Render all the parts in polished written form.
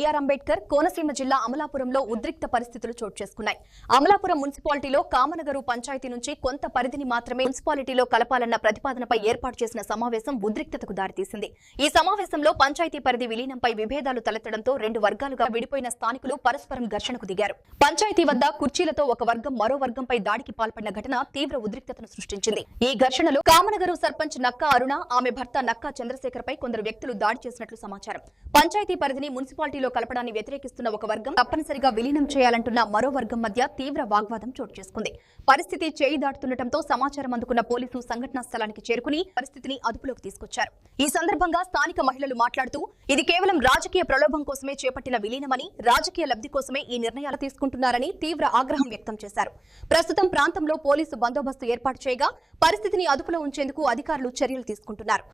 BR Ambedkar Konaseema జిల్లా అమలాపురంలో ఉద్రిక్త పరిస్థితులు చోటు చేసుకున్నాయి. అమలాపురం మున్సిపాలిటీలో కామనగరు పంచాయతీ నుంచి కొంత పరిధిని మాత్రమే మున్సిపాలిటీలో కలపాలన్న ప్రతిపాదనపై ఏర్పాటు చేసిన సమావేశం ఉద్రిక్తతకు దారితీసింది. ఈ సమావేశంలో పంచాయతీ పరిధి విలీనంపై విభేదాలు తలెత్తడంతో రెండు వర్గాలుగా విడిపోయిన స్థానికులు పరస్పరం ఘర్షణకు దిగారు. పంచాయతీ వద్ద కుర్చీలతో ఒక వర్గం మరో వర్గంపై దాడికి పాల్పడిన ఘటన తీవ్ర ఉద్రిక్తతను సృష్టించింది. ఈ ఘర్షణలో కామనగరు సర్పంచ్ నక్కా అరుణ, ఆమె భర్త నక్కా చంద్రశేఖర్ పై కొందరు వ్యక్తులు దాడి చేసినట్లు సమాచారం. పంచాయతీ పరిధిని మున్సిపాలిటీలో కలపడాన్ని వ్యతిరేకిస్తున్న ఒక వర్గం తప్పనిసరిగా విలీనం చేయాలంటున్న మరో వర్గం మధ్య తీవ్ర వాగ్వాదం చోటు చేసుకుంది. పరిస్థితి చేయి దాటుతుండటంతో సమాచారం అందుకున్న పోలీసులు సంఘటనా స్థలానికి చేరుకుని పరిస్థితిని అదుపులోకి తీసుకొచ్చారు. ఈ సందర్భంగా స్థానిక మహిళలు మాట్లాడుతూ ఇది కేవలం రాజకీయ ప్రలోభం కోసమే చేపట్టిన విలీనమని, రాజకీయ లబ్ధి కోసమే ఈ నిర్ణయాలు తీసుకుంటున్నారని తీవ్ర ఆగ్రహం వ్యక్తం చేశారు. ప్రస్తుతం ప్రాంతంలో పోలీసు బందోబస్తు ఏర్పాటు చేయగా పరిస్థితిని అదుపులో ఉంచేందుకు అధికారులు చర్యలు తీసుకుంటున్నారు.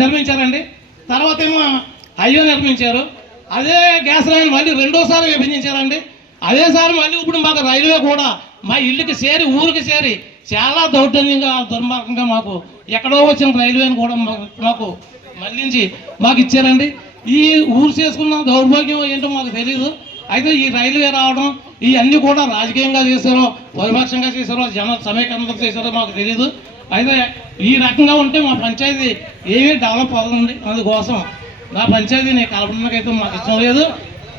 నిర్మించారండి. తర్వాత ఏమో హైవే నిర్మించారు. అదే గ్యాస్ లైన్ మళ్ళీ రెండోసారి విభజించారండి. అదేసారి మళ్ళీ ఇప్పుడు మాకు రైల్వే కూడా మా ఇల్లుకి చేరి ఊరికి చేరి చాలా దౌర్జన్యంగా దుర్మార్గంగా మాకు ఎక్కడో వచ్చిన రైల్వేని కూడా మాకు మళ్ళించి మాకు ఇచ్చారండి. ఈ ఊరు చేసుకున్న దౌర్భాగ్యం ఏంటో మాకు తెలియదు. అయితే ఈ రైల్వే రావడం ఇవన్నీ కూడా రాజకీయంగా చేశారో, పరిపక్షంగా చేశారో, జన సమీకరణతో చేశారో మాకు తెలియదు. అయితే ఈ రకంగా ఉంటే మా పంచాయతీ ఏమీ డెవలప్ అవుతుంది. అందుకోసం నా పంచాయతీని కలపడానికైతే మాకు ఇష్టం లేదు.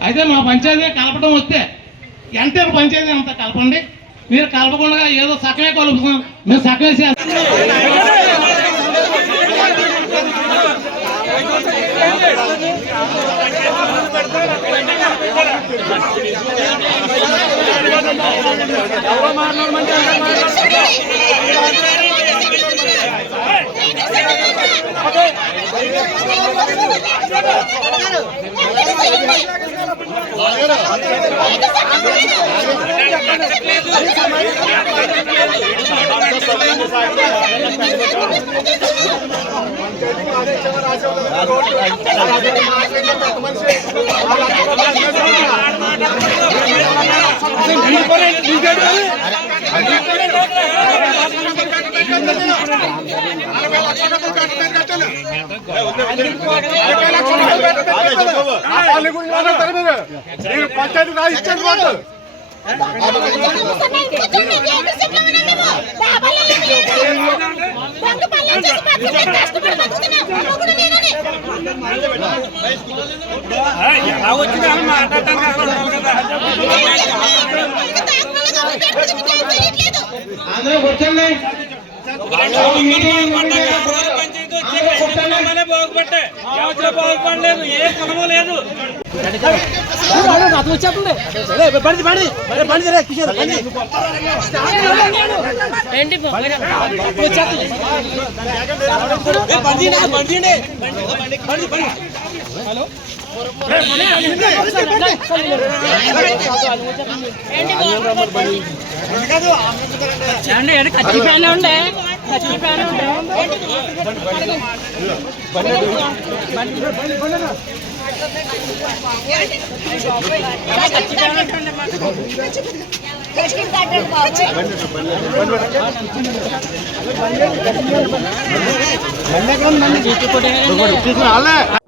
అయితే మా పంచాయతీ కలపడం వస్తే ఎంటర్ పంచాయతీ అంతా కలపండి. మీరు కలపకుండా ఏదో సగమే కలుపుతాం, మేము సగమే చేస్తాం. పంచాయతీ రాజు ఇచ్చాను మాట అందరూ కూర్చోండి. బాగుపడలేదు, ఏ కులము లేదు. ఉండే తీసుకురా